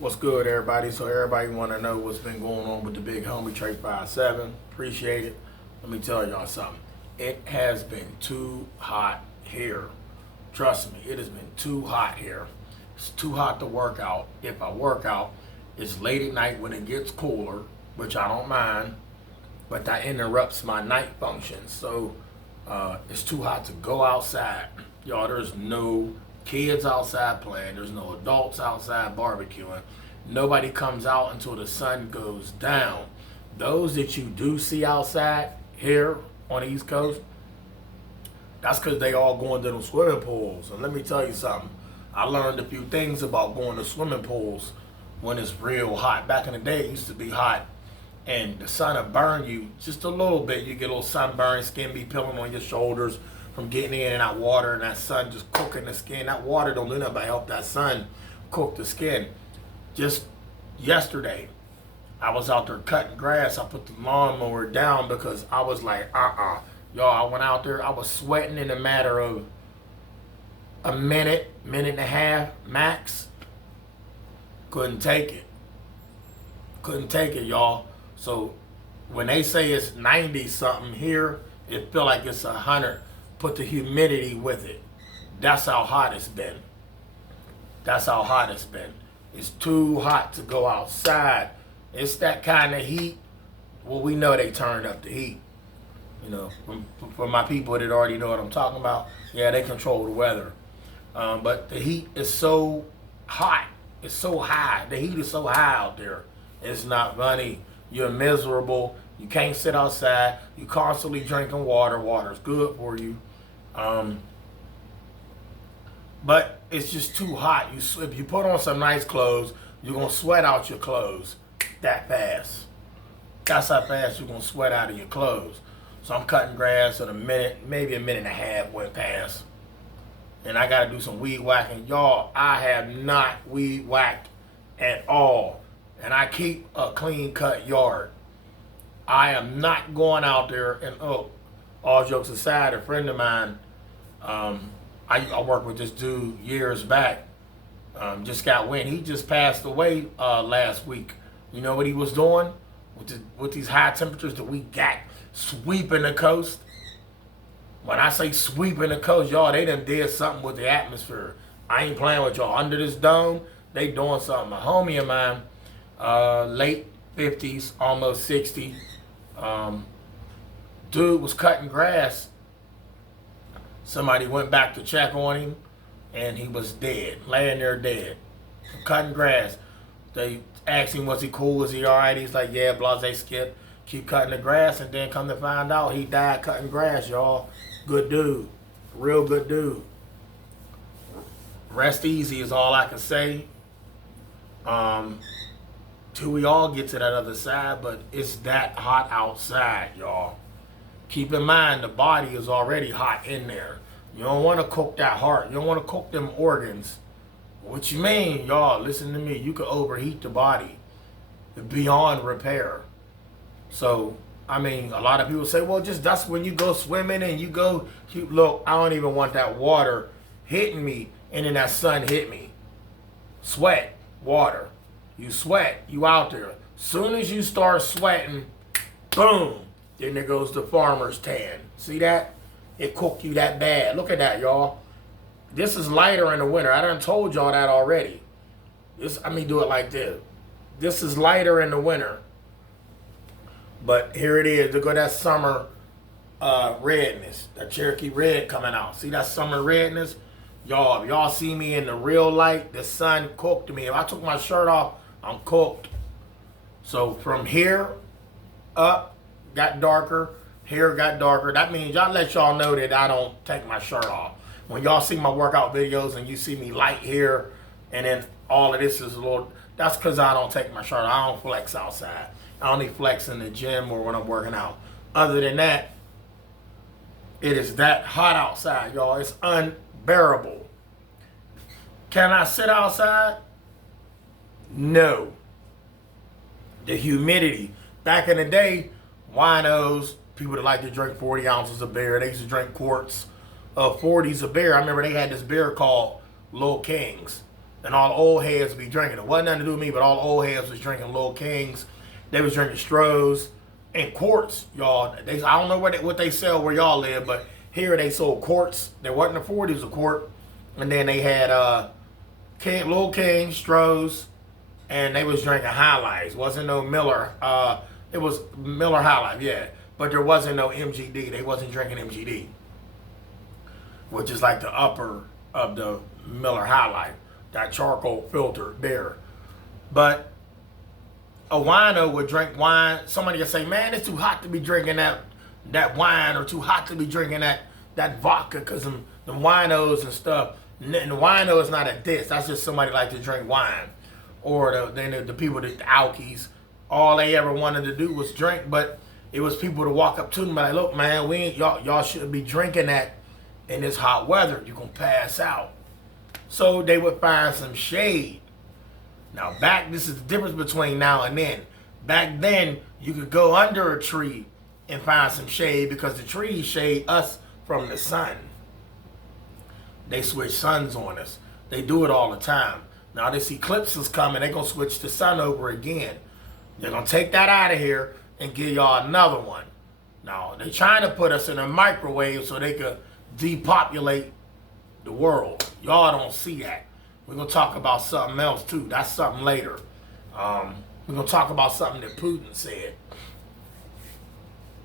What's good, everybody? So everybody want to know what's been going on with the big homie Trey 57. Appreciate it. Let me tell y'all something. It has been too hot here. Trust me, it has been too hot here. It's too hot to work out. If I work out, it's late at night when it gets cooler, which I don't mind, but that interrupts my night functions. So it's too hot to go outside. Y'all, there's no kids outside playing. There's no adults outside barbecuing. Nobody comes out until the sun goes down. Those that you do see outside here on the East Coast, that's because they all going to them swimming pools. And let me tell you something. I learned a few things about going to swimming pools when it's real hot. Back in the day, it used to be hot, and the sun will burn you just a little bit. You get a little sunburn, skin be peeling on your shoulders from getting in and out water, and that sun just cooking the skin. That water don't do nothing but help that sun cook the skin. Just yesterday, I was out there cutting grass. I put the lawnmower down because I was like, Y'all, I went out there, I was sweating in a matter of a minute, minute and a half max. Couldn't take it. Couldn't take it, y'all. So when they say it's 90 something here, it feel like it's 100. Put the humidity with it. That's how hot it's been. That's how hot it's been. It's too hot to go outside. It's that kind of heat. Well, we know they turned up the heat. You know, for my people that already know what I'm talking about, yeah, they control the weather. But the heat is so hot. It's so high. The heat is so high out there. It's not funny. You're miserable. You can't sit outside. You constantly drinking water. Water's good for you. But it's just too hot. If you put on some nice clothes, you're going to sweat out your clothes that fast. That's how fast you're going to sweat out of your clothes. So I'm cutting grass in a minute, maybe a minute and a half went past. And I got to do some weed whacking. Y'all, I have not weed whacked at all. And I keep a clean cut yard. I am not going out there and, all jokes aside, a friend of mine, I worked with this dude years back, just got wind. He just passed away last week. You know what he was doing? With these high temperatures that we got sweeping the coast. When I say sweeping the coast, y'all, they done did something with the atmosphere. I ain't playing with y'all. Under this dome, they doing something. A homie of mine, late 50s, almost 60, dude was cutting grass. Somebody went back to check on him, and he was dead, laying there dead, cutting grass. They asked him, was he cool? Was he all right? He's like, yeah, blase skip. Keep cutting the grass, and then come to find out he died cutting grass, y'all. Good dude. Real good dude. Rest easy is all I can say. Till we all get to that other side, but it's that hot outside, y'all. Keep in mind, the body is already hot in there. You don't want to cook that heart. You don't want to cook them organs. What you mean, y'all? Listen to me. You could overheat the body beyond repair. So, I mean, a lot of people say, well, just that's when you go swimming and you go, look, I don't even want that water hitting me and then that sun hit me. Sweat, water. You sweat, you out there. Soon as you start sweating, boom, then there goes the farmer's tan. See that? It cooked you that bad. Look at that, y'all. This is lighter in the winter. I done told y'all that already. Let me do it like this. This is lighter in the winter. But here it is. Look at that summer redness. That Cherokee red coming out. See that summer redness? Y'all, if y'all see me in the real light, the sun cooked me. If I took my shirt off, I'm cooked. So from here up, got darker. Here got darker. That means y'all let y'all know that I don't take my shirt off. When y'all see my workout videos and you see me light here, and then all of this is a little, that's because I don't take my shirt off. I don't flex outside. I only flex in the gym or when I'm working out. Other than that, it is that hot outside, y'all. It's unbearable. Can I sit outside? No. The humidity. Back in the day, winos, people that like to drink 40 ounces of beer, they used to drink quarts of 40s of beer. I remember they had this beer called Little Kings. and all the old heads be drinking. It wasn't nothing to do with me, but all the old heads was drinking Lil Kings. They was drinking Strohs and quarts, y'all. I don't know what they sell where y'all live, but here they sold quarts. There wasn't a 40, it was a quart. And then they had Lil King, Strohs, and they was drinking High Life. Wasn't no Miller. It was Miller High Life, yeah. But there wasn't no MGD. They wasn't drinking MGD, which is like the upper of the Miller High Life, that charcoal filter there. But a wino would drink wine. Somebody would say, man, it's too hot to be drinking that wine, or too hot to be drinking that vodka, because them winos and stuff. And the wino is not a diss. That's just somebody like to drink wine. Or the people, the alkies, all they ever wanted to do was drink. But it was people to walk up to them like, look, man, y'all shouldn't be drinking that in this hot weather. You're going to pass out. So they would find some shade. Now this is the difference between now and then. Back then, you could go under a tree and find some shade because the trees shade us from the sun. They switch suns on us. They do it all the time. Now this eclipse is coming, they're going to switch the sun over again. They're going to take that out of here and give y'all another one. Now, they're trying to put us in a microwave so they could depopulate the world. Y'all don't see that. We're going to talk about something else too. That's something later. We're going to talk about something that Putin said.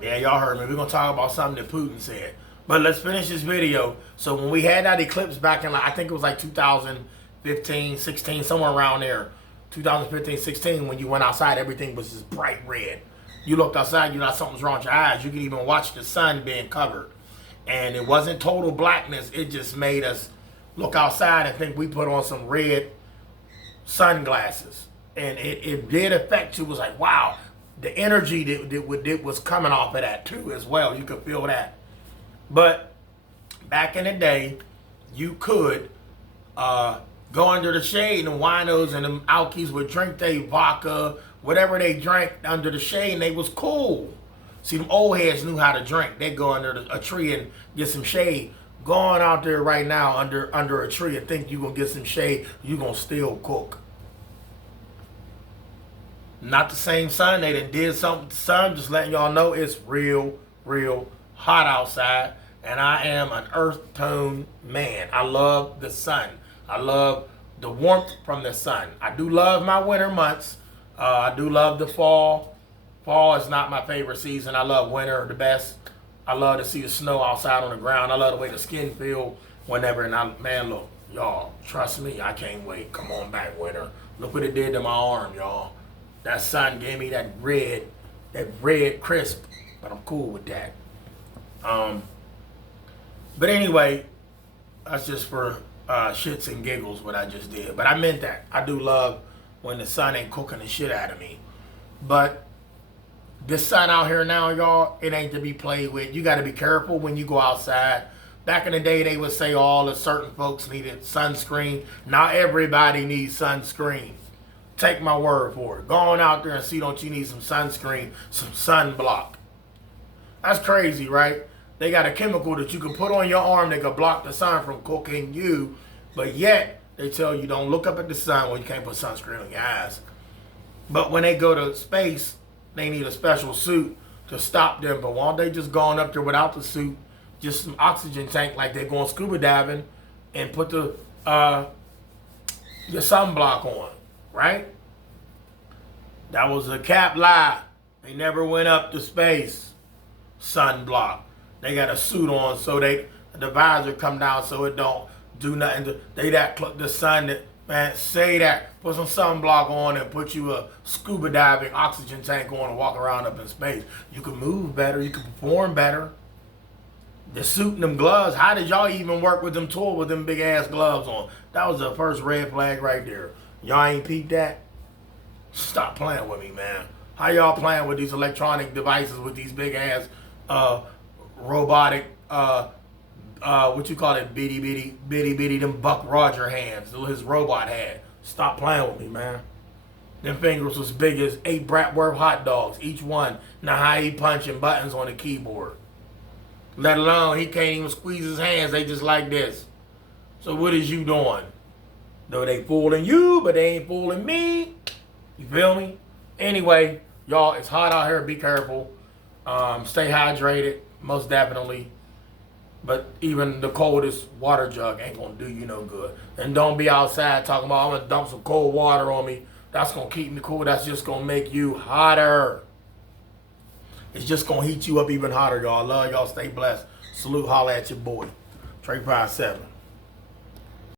Yeah, y'all heard me. We're going to talk about something that Putin said. But let's finish this video. So when we had that eclipse back in, I think it was like 2015, 16, somewhere around there. 2015, 16, when you went outside, everything was just bright red. You looked outside, you know something's wrong with your eyes. You could even watch the sun being covered. And it wasn't total blackness. It just made us look outside and think we put on some red sunglasses. And it did affect you. It was like, wow, the energy that was coming off of that too as well. You could feel that. But back in the day, you could go under the shade, and the winos and the alkies would drink their vodka, whatever they drank under the shade, and they was cool. See, them old heads knew how to drink. They'd go under a tree and get some shade. Going out there right now under a tree and think you're going to get some shade, you're going to still cook. Not the same sun. They did something with the sun. Just letting y'all know it's real, real hot outside. And I am an earth tone man. I love the sun. I love the warmth from the sun. I do love my winter months. I do love the fall. Fall is not my favorite season. I love winter the best. I love to see the snow outside on the ground. I love the way the skin feel whenever. And man, look, y'all, trust me, I can't wait. Come on back, winter. Look what it did to my arm, y'all. That sun gave me that red crisp. But I'm cool with that. But anyway, that's just for shits and giggles what I just did. But I meant that. I do love when the sun ain't cooking the shit out of me. But this sun out here now, y'all, it ain't to be played with. You got to be careful when you go outside. Back in the day, they would say all the certain folks needed sunscreen. Now everybody needs sunscreen. Take my word for it. Go on out there and see, don't you need some sunscreen, some sunblock. That's crazy, right? They got a chemical that you can put on your arm that can block the sun from cooking you, but yet they tell you don't look up at the sun when you can't put sunscreen on your eyes. But when they go to space, they need a special suit to stop them. But why don't they just going up there without the suit, just some oxygen tank like they're going scuba diving, and put the your sunblock on, right? That was a cap lie. They never went up to space. Sunblock. They got a suit on so the visor come down so it don't do nothing. The sun that, man, say that. Put some sunblock on and put you a scuba diving oxygen tank on and walk around up in space. You can move better. You can perform better. The suit and them gloves. How did y'all even work with them tour with them big ass gloves on? That was the first red flag right there. Y'all ain't peeped that? Stop playing with me, man. How y'all playing with these electronic devices with these big ass robotic what you call it, bitty them Buck Roger hands his robot had. Stop playing with me, man. Them fingers was big as 8 Bratwurst hot dogs each one. Now how he punching buttons on the keyboard, let alone he can't even squeeze his hands, they just like this. So what is you doing? Though they fooling you, but they ain't fooling me. You feel me? Anyway, y'all, it's hot out here. Be careful. Stay hydrated, most definitely. But even the coldest water jug ain't gonna do you no good. And don't be outside talking about, I'm gonna dump some cold water on me. That's gonna keep me cool. That's just gonna make you hotter. It's just gonna heat you up even hotter, y'all. Love y'all. Stay blessed. Salute, holla at your boy. Trey 57.